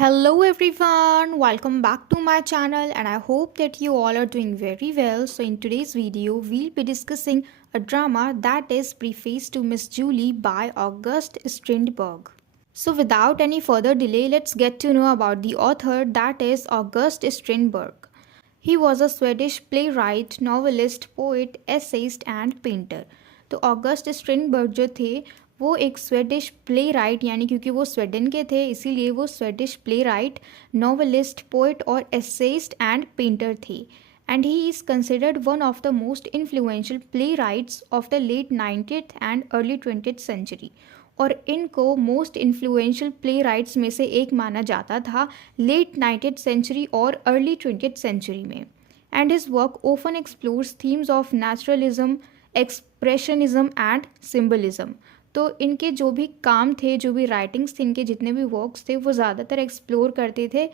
Hello everyone, welcome back to my channel and I hope that you all are doing very well. So in today's video, we'll be discussing a drama that is Preface to Miss Julie by August Strindberg. So without any further delay, let's get to know about the author, that is August Strindberg. He was a Swedish playwright, novelist, poet, essayist and painter. तो August स्ट्रिनबर्ग जो थे वो एक Swedish play right यानी क्योंकि वो Sweden के थे इसीलिए वो Swedish playwright novelist poet और एसेइस्ट एंड पेंटर थे and he is considered one of the most influential playwrights of the late 19th and early 20th century और इनको मोस्ट इन्फ्लुएंशियल प्ले राइट्स में से एक माना जाता था लेट 19th सेंचुरी और अर्ली 20th सेंचुरी में and his work often explores themes of naturalism expressionism and symbolism. तो इनके जो भी काम थे जो भी राइटिंग्स थे इनके जितने भी वर्क्स थे वो ज़्यादातर एक्सप्लोर करते थे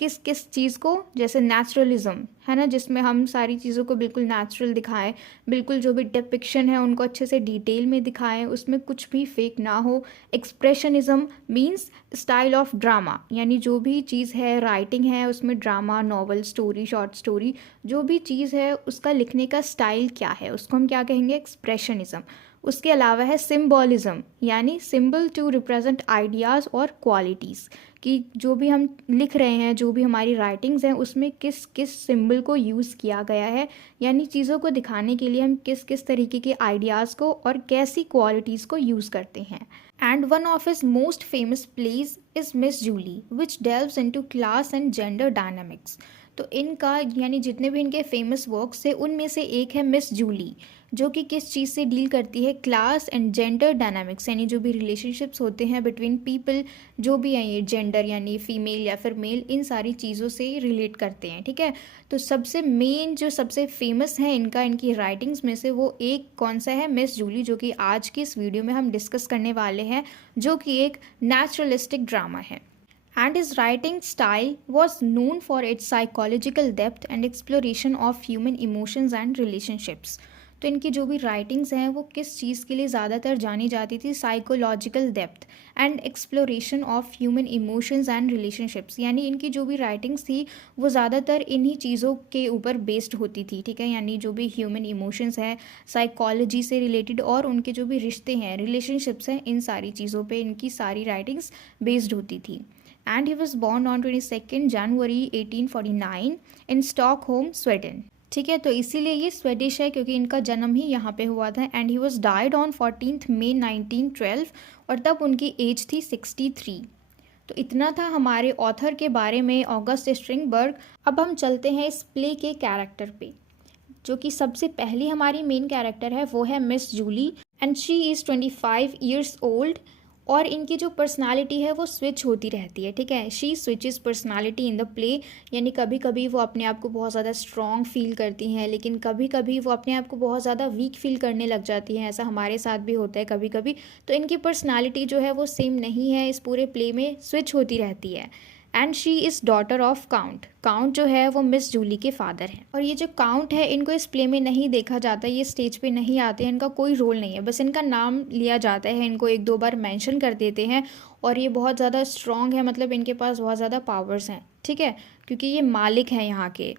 किस किस चीज़ को, जैसे नेचुरलिज्म है ना, जिसमें हम सारी चीज़ों को बिल्कुल नेचुरल दिखाएं, बिल्कुल जो भी डिपिक्शन है उनको अच्छे से डिटेल में दिखाएं, उसमें कुछ भी फेक ना हो। Expressionism means style of drama, यानी जो भी चीज़ है राइटिंग है उसमें drama, novel, story, short story, जो भी चीज़ है उसका लिखने का स्टाइल क्या है उसको हम क्या कहेंगे, एक्सप्रेशनिज्म। उसके अलावा है सिम्बॉलिज्म, यानी सिंबल टू रिप्रेजेंट आइडियाज़ और क्वालिटीज़, कि जो भी हम लिख रहे हैं जो भी हमारी राइटिंग्स हैं उसमें किस किस सिंबल को यूज़ किया गया है, यानी चीज़ों को दिखाने के लिए हम किस किस तरीके के आइडियाज़ को और कैसी क्वालिटीज़ को यूज़ करते हैं। And one of his most famous plays is Miss Julie which delves into class and gender dynamics. तो इनका यानी जितने भी इनके फेमस वर्क्स थे उनमें से एक है मिस जूली, जो कि किस चीज़ से डील करती है, क्लास एंड जेंडर डायनामिक्स, यानी जो भी रिलेशनशिप्स होते हैं बिटवीन पीपल, जो भी हैं ये जेंडर यानी फीमेल या फिर मेल, इन सारी चीज़ों से रिलेट करते हैं। ठीक है, तो सबसे मेन जो सबसे फेमस है इनकी राइटिंग्स में से वो एक कौन सा है, मिस जूली, जो कि आज की इस वीडियो में हम डिस्कस करने वाले हैं, जो कि एक नेचुरलिस्टिक ड्रामा है। And his writing style was known for its psychological depth and exploration of human emotions and relationships. तो इनकी जो भी राइटिंग्स हैं वो किस चीज़ के लिए ज़्यादातर जानी जाती थी, psychological depth and exploration of human emotions and relationships, यानी इनकी जो भी राइटिंग्स थी वो ज़्यादातर इन्हीं चीज़ों के ऊपर बेस्ड होती थी। ठीक है, यानी जो भी ह्यूमन इमोशंस हैं, साइकोलॉजी से रिलेटेड और उनके जो भी रिश्ते हैं, रिलेशनशिप्स हैं, इन सारी चीज़ों पर इनकी सारी राइटिंग्स बेस्ड होती थी। And he was born on 22nd January 1849 in Stockholm, Sweden. ठीक है, तो इसीलिए ये स्वेडिश है क्योंकि इनका जन्म ही यहाँ पे हुआ था। And he was died on 14th May 1912 और तब उनकी एज थी 63। तो इतना था हमारे ऑथर के बारे में, ऑगस्ट स्ट्रिंगबर्ग। अब हम चलते हैं इस प्ले के कैरेक्टर पे, जो कि सबसे पहली हमारी मेन कैरेक्टर है वो है Miss Julie and she is 25 years old. और इनकी जो पर्सनालिटी है वो स्विच होती रहती है। ठीक है, she switches personality in the play, यानी कभी कभी वो अपने आप को बहुत ज़्यादा स्ट्रॉन्ग फील करती हैं लेकिन कभी कभी वो अपने आप को बहुत ज़्यादा वीक फील करने लग जाती हैं। ऐसा हमारे साथ भी होता है कभी कभी। तो इनकी पर्सनालिटी जो है वो सेम नहीं है, इस पूरे प्ले में स्विच होती रहती है। And she is daughter of count. Count जो है वो मिस जूली के फादर हैं। और ये जो काउंट है इनको इस प्ले में नहीं देखा जाता, ये स्टेज पे नहीं आते हैं, इनका कोई रोल नहीं है, बस इनका नाम लिया जाता है, इनको एक दो बार मेंशन कर देते हैं। और ये बहुत ज़्यादा स्ट्रॉन्ग है, मतलब इनके पास बहुत ज़्यादा पावर्स हैं। ठीक है, क्योंकि ये मालिक हैं यहाँ के।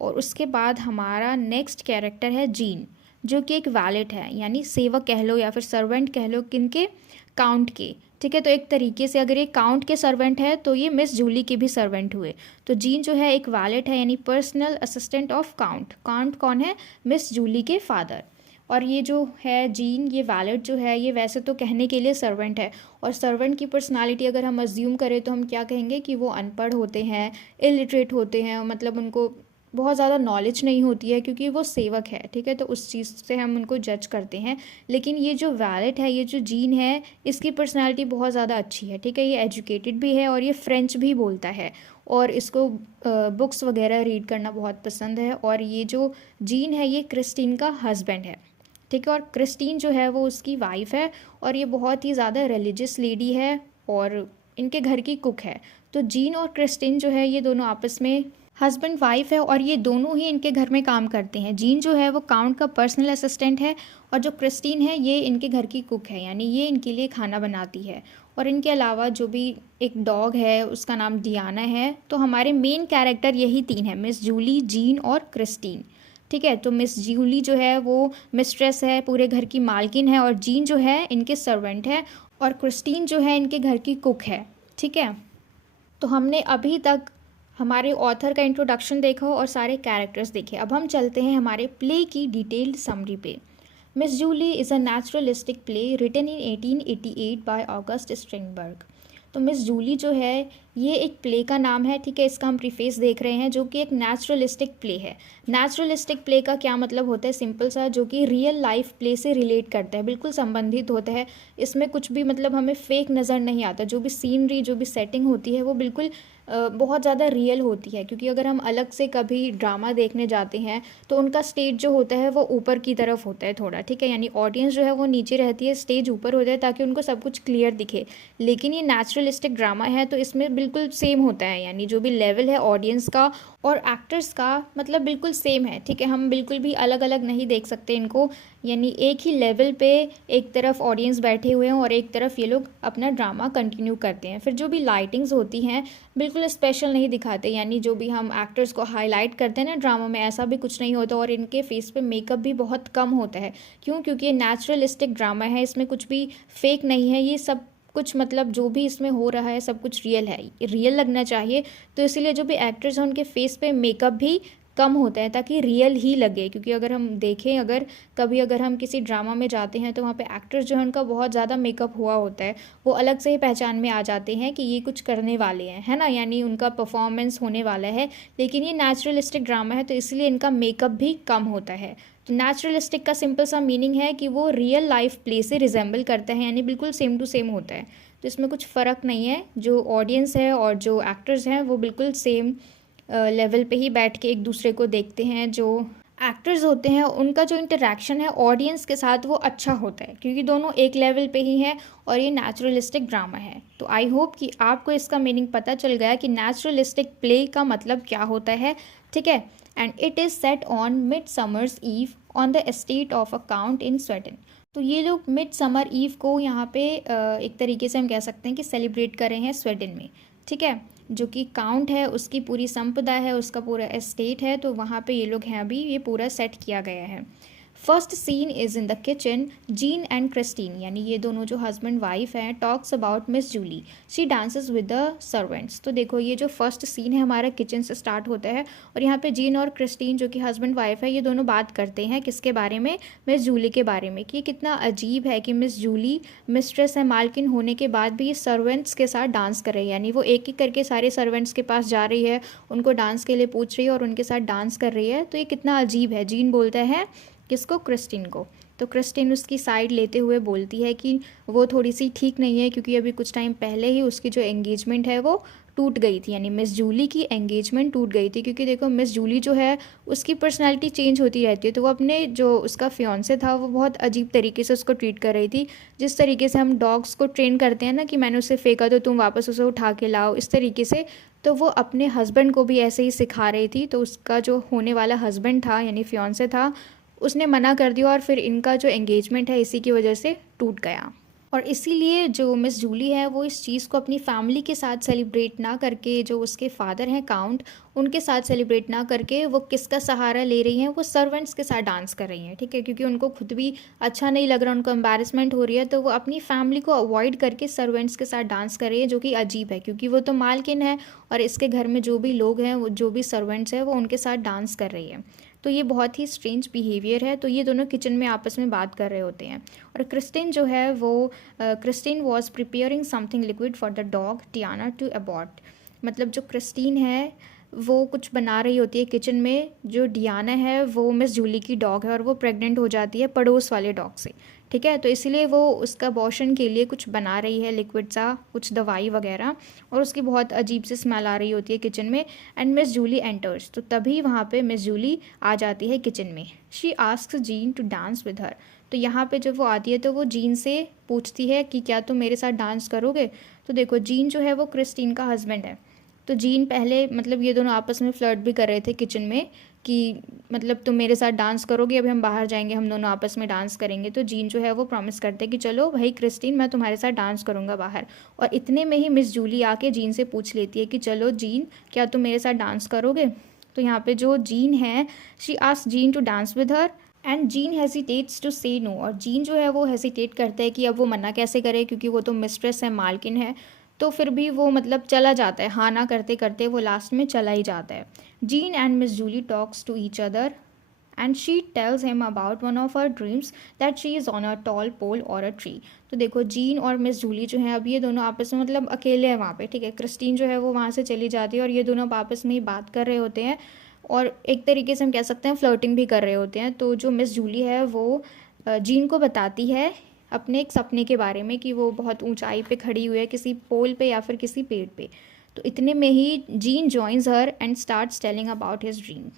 और उसके बाद हमारा नेक्स्ट कैरेक्टर है जीन, जो कि एक वैलेट है, यानी सेवक कह लो या फिर सर्वेंट कह लो, किनके, काउंट के। ठीक है, तो एक तरीके से अगर ये काउंट के सर्वेंट है तो ये मिस जूली के भी सर्वेंट हुए। तो जीन जो है एक वैलेट है, यानी personal assistant of count. Count कौन है, मिस जूली के फादर। और ये जो है जीन, ये वैलेट जो है ये वैसे तो कहने के लिए सर्वेंट है, और सर्वेंट की पर्सनालिटी अगर हम अज्यूम करें तो हम क्या कहेंगे कि वो अनपढ़ होते हैं, इलिटरेट होते हैं, मतलब उनको बहुत ज़्यादा नॉलेज नहीं होती है क्योंकि वो सेवक है। ठीक है, तो उस चीज़ से हम उनको जज करते हैं। लेकिन ये जो वैलेट है, ये जो जीन है, इसकी पर्सनालिटी बहुत ज़्यादा अच्छी है। ठीक है, ये एजुकेटेड भी है और ये फ्रेंच भी बोलता है और इसको बुक्स वगैरह रीड करना बहुत पसंद है। और ये जो जीन है ये क्रिस्टीन का हस्बैंड है। ठीक है, और क्रिस्टीन जो है वो उसकी वाइफ है और ये बहुत ही ज़्यादा रिलीजियस लेडी है और इनके घर की कुक है। तो जीन और क्रिस्टीन जो है ये दोनों आपस में हस्बैंड वाइफ है और ये दोनों ही इनके घर में काम करते हैं। जीन जो है वो काउंट का पर्सनल असिस्टेंट है और जो क्रिस्टीन है ये इनके घर की कुक है, यानी ये इनके लिए खाना बनाती है। और इनके अलावा जो भी एक डॉग है उसका नाम डियाना है। तो हमारे मेन कैरेक्टर यही तीन है, मिस जूली, जीन और क्रिस्टीन। ठीक है, तो मिस जूली जो है वो मिस्ट्रेस है, पूरे घर की मालकिन है, और जीन जो है इनके सर्वेंट है, और क्रिस्टीन जो है इनके घर की कुक है। ठीक है, तो हमने अभी तक हमारे ऑथर का इंट्रोडक्शन देखा और सारे कैरेक्टर्स देखे। अब हम चलते हैं हमारे प्ले की डिटेल्ड समरी पे। Miss Julie is a naturalistic play written in 1888 by August Strindberg. तो मिस जूली जो है ये एक प्ले का नाम है। ठीक है, इसका हम प्रीफेस देख रहे हैं, जो कि एक नेचुरलिस्टिक प्ले है। नेचुरलिस्टिक प्ले का क्या मतलब होता है, सिंपल सा, जो कि रियल लाइफ प्ले से रिलेट करता है, बिल्कुल संबंधित होता है। इसमें कुछ भी मतलब हमें फेक नज़र नहीं आता। जो भी सीनरी, जो भी सेटिंग होती है वो बिल्कुल बहुत ज़्यादा रियल होती है। क्योंकि अगर हम अलग से कभी ड्रामा देखने जाते हैं तो उनका स्टेज जो होता है वो ऊपर की तरफ होता है थोड़ा। ठीक है, यानी ऑडियंस जो है वो नीचे रहती है, स्टेज ऊपर होता है ताकि उनको सब कुछ क्लियर दिखे। लेकिन ये नेचुरलिस्टिक ड्रामा है तो इसमें बिल्कुल सेम होता है, यानी जो भी लेवल है ऑडियंस का और एक्टर्स का मतलब बिल्कुल सेम है। ठीक है, हम बिल्कुल भी अलग अलग नहीं देख सकते इनको, यानी एक ही लेवल पे एक तरफ ऑडियंस बैठे हुए हैं और एक तरफ ये लोग अपना ड्रामा कंटिन्यू करते हैं। फिर जो भी लाइटिंग्स होती हैं बिल्कुल स्पेशल नहीं दिखाते, यानी जो भी हम एक्टर्स को हाईलाइट करते हैं ना ड्रामा में, ऐसा भी कुछ नहीं होता। और इनके फेस पे मेकअप भी बहुत कम होता है। क्यों? क्योंकि ये नेचुरलिस्टिक ड्रामा है, इसमें कुछ भी फेक नहीं है। ये सब कुछ मतलब जो भी इसमें हो रहा है सब कुछ रियल है, रियल लगना चाहिए। तो इसीलिए जो भी एक्टर्स हैं उनके फेस पे मेकअप भी कम होता है ताकि रियल ही लगे। क्योंकि अगर हम देखें, अगर हम किसी ड्रामा में जाते हैं तो वहाँ पे एक्टर्स जो है उनका बहुत ज़्यादा मेकअप हुआ होता है, वो अलग से ही पहचान में आ जाते हैं कि ये कुछ करने वाले हैं, है ना, यानी उनका परफॉर्मेंस होने वाला है। लेकिन ये नेचुरलिस्टिक ड्रामा है तो इसलिए इनका मेकअप भी कम होता है। तो नेचुरलिस्टिक का सिंपल सा मीनिंग है कि वो रियल लाइफ प्ले से रिजेंबल करता है, यानी बिल्कुल सेम टू सेम होता है। तो इसमें कुछ फ़र्क नहीं है, जो ऑडियंस है और जो एक्टर्स हैं वो बिल्कुल सेम लेवल पे ही बैठ के एक दूसरे को देखते हैं। जो एक्टर्स होते हैं उनका जो इंटरेक्शन है ऑडियंस के साथ वो अच्छा होता है, क्योंकि दोनों एक लेवल पे ही हैं और ये नेचुरलिस्टिक ड्रामा है। तो आई होप कि आपको इसका मीनिंग पता चल गया कि नेचुरलिस्टिक प्ले का मतलब क्या होता है। ठीक है, and it is set on midsummer's eve on the estate of a count in Sweden. तो ये लोग मिड समर ईव को यहाँ पे एक तरीके से हम कह सकते हैं कि सेलिब्रेट कर रहे हैं स्वीडन में। ठीक है, जो कि काउंट है उसकी पूरी संपदा है, उसका पूरा एस्टेट है, तो वहाँ पे ये लोग हैं, अभी ये पूरा सेट किया गया है। First scene is in the kitchen. Jean and Christine, यानी ये दोनों जो हस्बैंड वाइफ हैं, talks about Miss Julie, she dances with the servants. तो देखो ये जो फर्स्ट सीन है हमारा किचन से स्टार्ट होता है और यहाँ पे जीन और क्रिस्टीन जो कि हस्बैंड वाइफ है ये दोनों बात करते हैं किसके बारे में, मिस जूली के बारे में। कि कितना अजीब है कि मिस जूली मिस्ट्रेस है, मालकिन होने के बाद भी ये सर्वेंट्स के साथ डांस कर रही है, यानी वो एक एक करके सारे सर्वेंट्स के पास जा रही है, उनको डांस के लिए पूछ रही है और उनके साथ डांस कर रही है। तो ये कितना अजीब है। जीन बोलता है किसको, क्रिस्टीन को। तो क्रिस्टीन उसकी साइड लेते हुए बोलती है कि वो थोड़ी सी ठीक नहीं है, क्योंकि अभी कुछ टाइम पहले ही उसकी जो एंगेजमेंट है वो टूट गई थी, यानी मिस जूली की एंगेजमेंट टूट गई थी। क्योंकि देखो मिस जूली जो है उसकी पर्सनालिटी चेंज होती रहती है, तो वो अपने जो उसका फियांसे था वो बहुत अजीब तरीके से उसको ट्रीट कर रही थी। जिस तरीके से हम डॉग्स को ट्रेन करते हैं ना कि मैंने उसे फेंका तो तुम वापस उसे उठा के लाओ, इस तरीके से तो वो अपने हस्बैंड को भी ऐसे ही सिखा रही थी। तो उसका जो होने वाला हस्बैंड था यानी फियांसे था, उसने मना कर दिया और फिर इनका जो एंगेजमेंट है इसी की वजह से टूट गया। और इसीलिए जो मिस जूली है वो इस चीज़ को अपनी फैमिली के साथ सेलिब्रेट ना करके, जो उसके फादर हैं काउंट, उनके साथ सेलिब्रेट ना करके वो किसका सहारा ले रही हैं, वो सर्वेंट्स के साथ डांस कर रही हैं। ठीक है, क्योंकि उनको खुद भी अच्छा नहीं लग रहा, उनको एम्बैरेसमेंट हो रही है, तो वो अपनी फैमिली को अवॉइड करके सर्वेंट्स के साथ डांस कर रही है, जो कि अजीब है। क्योंकि वो तो मालकिन है और इसके घर में जो भी लोग हैं, वो जो भी सर्वेंट्स हैं वो उनके साथ डांस कर रही है। तो ये बहुत ही स्ट्रेंज बिहेवियर है। तो ये दोनों किचन में आपस में बात कर रहे होते हैं और क्रिस्टीन जो है वो Christine was preparing something liquid for the dog Diana to abort. मतलब जो क्रिस्टीन है वो कुछ बना रही होती है किचन में। जो डियाना है वो मिस जूली की डॉग है और वो प्रेग्नेंट हो जाती है पड़ोस वाले डॉग से। ठीक है, तो इसलिए वो उसका अबॉर्शन के लिए कुछ बना रही है लिक्विड सा, कुछ दवाई वगैरह, और उसकी बहुत अजीब सी स्मेल आ रही होती है किचन में। एंड मिस जूली एंटर्स, तो तभी वहाँ पे मिस जूली आ जाती है किचन में। She asks Jean to dance with her. तो यहाँ पे जब वो आती है तो वो जीन से पूछती है कि क्या तुम मेरे साथ डांस करोगे। तो देखो जीन जो है वो क्रिस्टीन का हस्बैंड है, तो जीन पहले मतलब ये दोनों आपस में फ्लर्ट भी कर रहे थे किचन में कि मतलब तुम मेरे साथ डांस करोगे, अभी हम बाहर जाएंगे, हम दोनों आपस में डांस करेंगे। तो जीन जो है वो प्रॉमिस करते हैं कि चलो भाई क्रिस्टीन, मैं तुम्हारे साथ डांस करूँगा बाहर। और इतने में ही मिस जूली आके जीन से पूछ लेती है कि चलो जीन, क्या तुम मेरे साथ डांस करोगे। तो यहाँ पे जो जीन है, she ask Jean to dance with her and Jean hesitates to say no. और जीन जो है वो हेजिटेट करता है कि अब वो मना कैसे करे, क्योंकि वो तो मिस्ट्रेस है, मालकिन है। तो फिर भी वो मतलब चला जाता है, हाँ ना करते करते वो लास्ट में चला ही जाता है। Jean and Miss Julie talks to each other and she tells him about one of her dreams that she is on a tall pole और अ ट्री। तो देखो जीन और मिस जूली जो है अब ये दोनों आपस में मतलब अकेले हैं वहाँ पे, ठीक है। क्रिस्टीन जो है वो वहाँ से चली जाती है और ये दोनों आपस में ही बात कर रहे होते हैं और एक तरीके से हम कह सकते हैं फ्लर्टिंग भी कर रहे होते हैं। तो जो मिस जूली है वो जीन को बताती है अपने एक सपने के बारे में कि वो बहुत ऊंचाई पे खड़ी हुई है किसी पोल पे या फिर किसी पेड़ पे। तो इतने में ही Jean joins her and starts telling about his dream.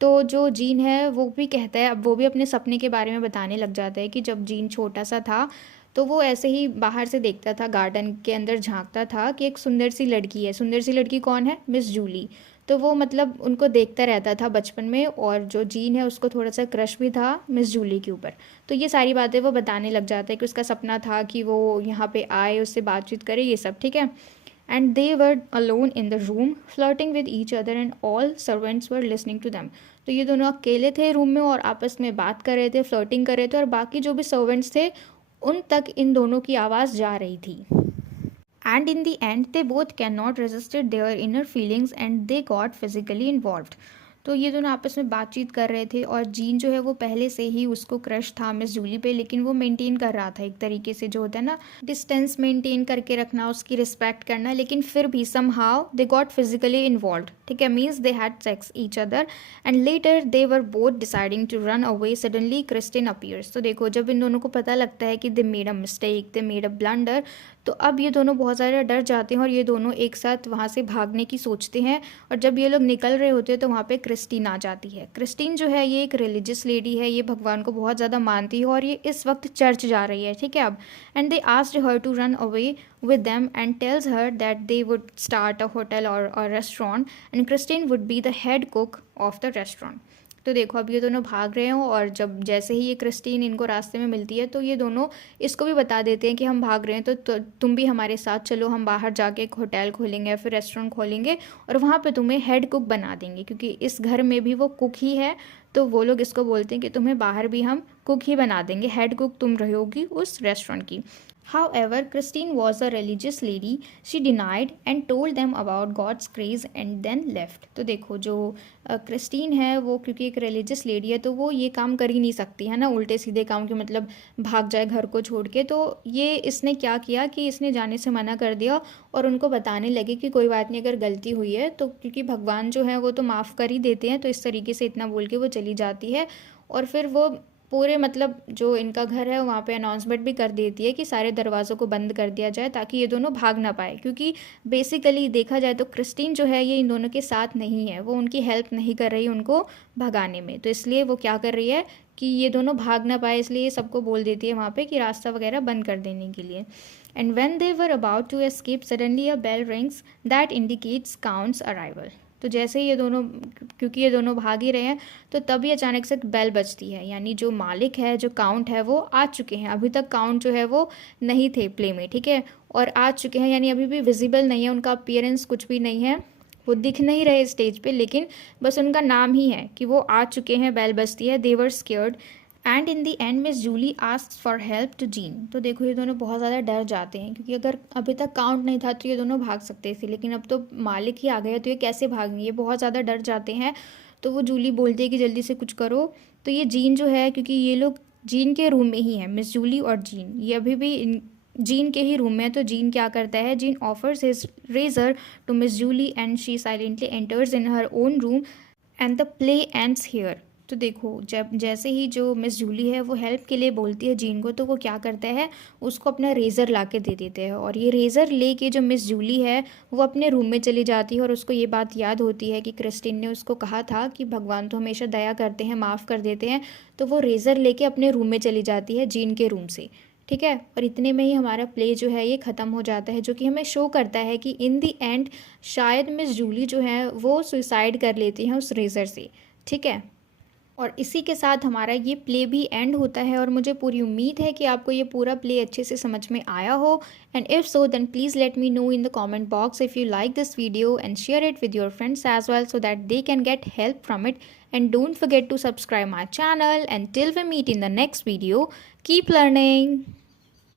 तो जो जीन है वो भी कहता है, अब वो भी अपने सपने के बारे में बताने लग जाता है कि जब जीन छोटा सा था तो वो ऐसे ही बाहर से देखता था, गार्डन के अंदर झांकता था कि एक सुंदर सी लड़की है। सुंदर सी लड़की कौन है? मिस जूली। तो वो मतलब उनको देखता रहता था बचपन में, और जो जीन है उसको थोड़ा सा क्रश भी था मिस जूली के ऊपर। तो ये सारी बातें वो बताने लग जाता है कि उसका सपना था कि वो यहाँ पे आए, उससे बातचीत करे, ये सब, ठीक है। And they were alone in the room flirting with each other and all servants were listening to them. तो ये दोनों अकेले थे रूम में और आपस में बात कर रहे थे, फ्लर्टिंग कर रहे थे, और बाकी जो भी सर्वेंट्स थे उन तक इन दोनों की आवाज़ जा रही थी। And in the end they both cannot resisted their inner feelings and they got physically involved। तो ये दोनों आपस में बातचीत कर रहे थे और जीन जो है वो पहले से ही उसको क्रश था मिस जूली पे, लेकिन वो मेंटेन कर रहा था एक तरीके से, जो होता है ना डिस्टेंस मेंटेन करके रखना, उसकी रिस्पेक्ट करना। लेकिन फिर भी somehow they got physically involve, ठीक है, means they had sex each other and later they were both deciding to run away suddenly Christine appears. तो देखो जब इन दोनों को पता लगता है कि they made a mistake, they made a blunder, तो अब ये दोनों बहुत ज़्यादा डर जाते हैं और ये दोनों एक साथ वहाँ से भागने की सोचते हैं। और जब ये लोग निकल रहे होते हैं तो वहाँ पे क्रिस्टीन आ जाती है। क्रिस्टीन जो है ये एक रिलीजियस लेडी है, ये भगवान को बहुत ज़्यादा मानती है और ये इस वक्त चर्च जा रही है, ठीक है। अब and they asked her to run away with them and tells her that they would start a hotel or a restaurant and Christine would be the head cook of the restaurant। तो देखो अब ये दोनों भाग रहे हो और जब जैसे ही ये क्रिस्टीन इनको रास्ते में मिलती है तो ये दोनों इसको भी बता देते हैं कि हम भाग रहे हैं तो तुम भी हमारे साथ चलो, हम बाहर जाके एक होटल खोलेंगे या फिर रेस्टोरेंट खोलेंगे और वहाँ पे तुम्हें हेड कुक बना देंगे, क्योंकि इस घर में भी वो कुक ही है। तो वो लोग इसको बोलते हैं कि तुम्हें बाहर भी हम कुक ही बना देंगे, हेड कुक तुम रहोगी उस रेस्टोरेंट की। However, Christine was a religious lady. She denied and told them about God's grace and then left। तो देखो जो क्रिस्टीन है वो क्योंकि एक रिलीजियस लेडी है तो वो ये काम कर ही नहीं सकती है ना, उल्टे सीधे काम के मतलब भाग जाए घर को छोड़ के। तो ये इसने क्या किया कि इसने जाने से मना कर दिया और उनको बताने लगे कि कोई बात नहीं, अगर गलती हुई है तो क्योंकि भगवान जो है वो तो माफ़ कर ही देते हैं। तो इस तरीके से इतना बोल के वो चली जाती है और फिर वो पूरे मतलब जो इनका घर है वहाँ पे अनाउंसमेंट भी कर देती है कि सारे दरवाज़ों को बंद कर दिया जाए ताकि ये दोनों भाग ना पाए। क्योंकि बेसिकली देखा जाए तो क्रिस्टीन जो है ये इन दोनों के साथ नहीं है, वो उनकी हेल्प नहीं कर रही उनको भगाने में। तो इसलिए वो क्या कर रही है कि ये दोनों भाग ना पाए, इसलिए सबको बोल देती है वहाँ पे कि रास्ता वगैरह बंद कर देने के लिए। And when they were about to escape suddenly a bell rings that indicates count's arrival. तो जैसे ही ये दोनों, क्योंकि ये दोनों भाग ही रहे हैं, तो तभी अचानक से बेल बजती है, यानी जो मालिक है, जो काउंट है, वो आ चुके हैं। अभी तक काउंट जो है वो नहीं थे प्ले में, ठीक है, और आ चुके हैं, यानी अभी भी विजिबल नहीं है, उनका अपीयरेंस कुछ भी नहीं है, वो दिख नहीं रहे स्टेज पे, लेकिन बस उनका नाम ही है कि वो आ चुके हैं। बेल बजती है, they were scared and in the end Miss Julie asks for help to Jean. तो देखो ये दोनों बहुत ज़्यादा डर जाते हैं, क्योंकि अगर अभी तक काउंट नहीं था तो ये दोनों भाग सकते थे, लेकिन अब तो मालिक ही आ गए तो ये कैसे भागेंगे, ये बहुत ज़्यादा डर जाते हैं। तो वो जूली बोलती है कि जल्दी से कुछ करो। तो ये जीन जो है, क्योंकि ये लोग जीन के रूम में ही है, मिस जूली और जीन, ये अभी भी जीन के ही रूम में है। तो जीन क्या करता है, Jean offers his razor to miss Julie and she silently enters in her own room and the play ends here. तो देखो जब जैसे ही जो मिस जूली है वो हेल्प के लिए बोलती है जीन को, तो वो क्या करता है, उसको अपना रेज़र ला के दे देते हैं। और ये रेज़र लेके जो मिस जूली है वो अपने रूम में चली जाती है और उसको ये बात याद होती है कि क्रिस्टीन ने उसको कहा था कि भगवान तो हमेशा दया करते हैं, माफ़ कर देते हैं। तो वो रेज़र लेके अपने रूम में चली जाती है जीन के रूम से, ठीक है। और इतने में ही हमारा प्ले जो है ये ख़त्म हो जाता है, जो कि हमें शो करता है कि इन दी एंड शायद मिस जूली जो है वो सुसाइड कर लेती हैं उस रेज़र से। ठीक है। और इसी के साथ हमारा ये प्ले भी एंड होता है, और मुझे पूरी उम्मीद है कि आपको ये पूरा प्ले अच्छे से समझ में आया हो। And if so then please let me know in the comment box if you like this video, and share it with your friends as well so that they can get help from it. And don't forget to subscribe my channel. Until we meet in the next video, keep learning.